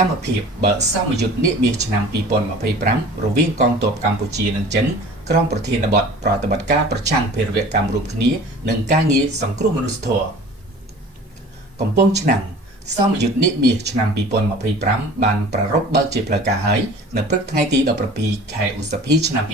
កម្មភាពបើសមយុទ្ធនាមាសឆ្នាំ2025រវាងកងទ័ពកម្ពុជានិងចិនក្រមប្រធានបទប្រតិបត្តិការប្រឆាំងភេរវកម្មរួមគ្នានិងការងារសង្គ្រោះមនុស្សធម៌កំពង់ឆ្នាំងសមយុទ្ធនាមាសឆ្នាំ2025បានប្រារព្ធបើកជាផ្លូវការហើយនៅព្រឹកថ្ងៃទី17ខែឧសភាឆ្នាំ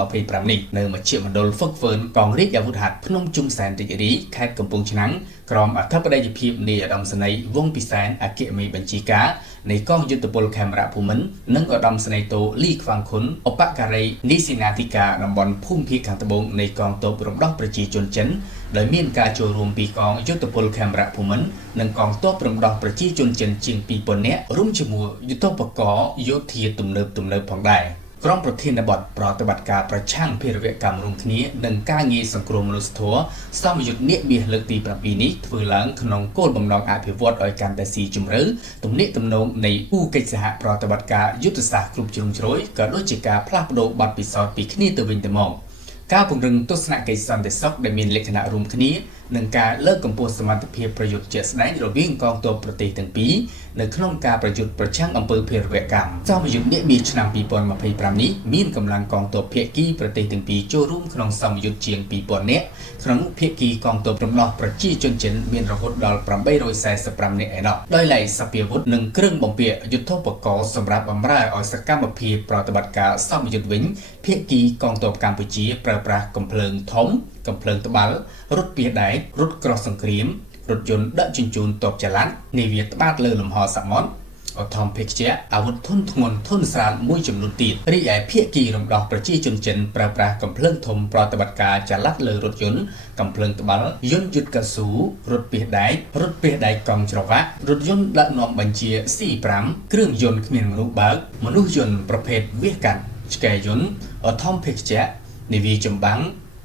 2025នេះនៅមជ្ឈមណ្ឌលហ្វឹកហ្វឺនកងរាជអាវុធហត្ថភ្នំជុំសែនរាជរីខេត្តកំពង់ឆ្នាំងក្រមអធិបតីភាពនាយឧត្តមសេនីយ៍វងពិសែនអគ្គមេបញ្ជាការនៃកងយុទ្ធពលខេមរៈភូមិន្ទនិងឧត្តមសេនីយ៍តូលីខ្វាងខុនឧបការីនីសេនាធិការតំបន់ភូមិភាគខាងត្បូងនៃកងទ័ពរំដោះប្រជាជនចិនដោយមានការចូលរួមពីកងយុទ្ធពលខេមរៈភូមិន្ទនិងកងទ័ពរំដោះប្រជាជនចិនជាង 2000 នាក់រួមជាមួយយុទ្ធបកយោធាទំនើបផងដែរក្រមប្រធានបទប្រតិបត្តិការប្រឆាំងភេរវកម្មរួមគ្នានិងការងារសង្គ្រោះមនុស្សធម៌សមយុទ្ធនាមាសលើកទី7នេះធ្វើឡើងក្នុងគោលបំណងអភិវឌ្ឍឲ្យកាន់តែស៊ីជម្រៅទំនាក់ទំនងនៃឧកិច្ចសហប្រតិបត្តិការយុទ្ធសាស្ត្រគ្រប់ជ្រុងជ្រោយក៏ដូចជាការផ្លាស់ប្ដូរបទពិសោធន៍ពីគ្នាទៅវិញទៅមកការពង្រឹងទស្សនកិច្ចសន្តិសុខដែលមានលក្ខណៈរួមគ្នានិងការលើកកម្ពស់សមត្ថភាពប្រយុទ្ធជាក់ស្ដែងរវាងកងទ័ពប្រទេសទាំងពីរនៅក្នុងការប្រយុទ្ធប្រឆាំងអំពើភេរវកម្មសមយុទ្ធនាមាសឆ្នាំ2025នេះមានកម្លាំងកងទ័ពភាគីប្រទេសទាំងពីរចូលរួមក្នុងសមយុទ្ធជាង 2000 នាក់ក្នុងភាគីកងទ័ពរំដោះប្រជាជនចិនមានរហូតដល់845នាក់ឯណោះដោយឡែកសព្វាវុធនិងគ្រឿងបំពាក់យុទ្ធោបករណ៍សម្រាប់បម្រើឲ្យសកម្មភាពប្រតិបត្តិការសមយុទ្ធវិញភាគីកងទ័ពកម្ពុជាប្រើប្រាស់កំភ្លើងធំកំភ្លើងត្បាល់រថពាសដែករថក្រោះសង្គ្រាមរថយន្តដឹកជញ្ជូនទ័ពចល័តនាវាត្បាតលើលំហសមុទ្រអធម្មភេកជ្ជៈអាវុធធុនធ្ងន់ធុនស្រាលមួយចំនួនទៀតរីឯភាគីរំដោះប្រជាជនចិនប្រើប្រាស់កំភ្លើងធំប្រតិបត្តិការចល័តលើរថយន្តកំភ្លើងត្បាល់យន្តយុទ្ធកស៊ូរថពាសដែកកង់ច្រវាក់រថយន្តដឹកនាំបញ្ជា C5 គ្រឿងយន្តគ្មានមនុស្សបើកមនុស្សយន្តប្រភេទវាសកាត់ឆ្កែយន្តអធម្មភេកជ្ជៈនាវាចម្បាំង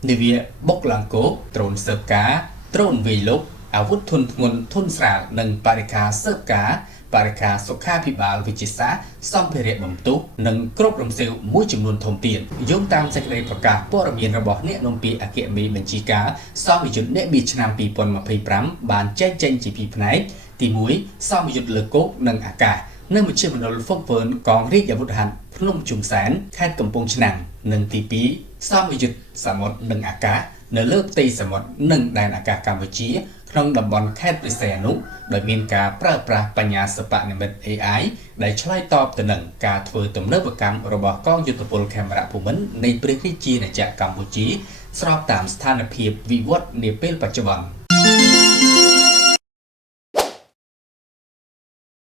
នាវាបុកឡាំងគោកដ្រូនស៊ើបការដ្រូនវាយលុកអាវុធធុនធ្ងន់ធុនស្រាលនិងបរិការស៊ើបការបរិការសុខាភិបាលវិទ្យាសាស្ត្រសម្ភារៈបំទុះនិងគ្រប់រំសេវមួយចំនួនធំទៀតយោងតាមសេចក្តីប្រកាសព័ត៌មានរបស់អ្នកនាំពាក្យអគ្គមេបញ្ជាការសមយុទ្ធនាមាសឆ្នាំ2025បានចែកចេញជាពីរផ្នែកទី1សមយុទ្ធលើគោកនិងអាកាសនៅមជ្ឈមណ្ឌលហ្វឹកហ្វឺនកងរាជអាវុធហត្ថភ្នំជុំសែនខេត្តកំពង់ឆ្នាំងនិងទី2សមយុទ្ធសមុទ្រនិងអាកាសនៅលើផ្ទៃសមុទ្រនិងដែនអាកាសកម្ពុជាក្នុងតំបន់ខេត្តព្រះសីហនុដោយមានការប្រើប្រាស់បញ្ញាសិប្បនិម្មិត AI ដែលឆ្លើយតបទៅនឹងការធ្វើទំនើបកម្មរបស់កងយុទ្ធពលខេមរៈភូមិន្ទនៃព្រះរាជាណាចក្រកម្ពុជាស្របតាមស្ថានភាពវិវត្តនាពេលបច្ចុប្បន្ន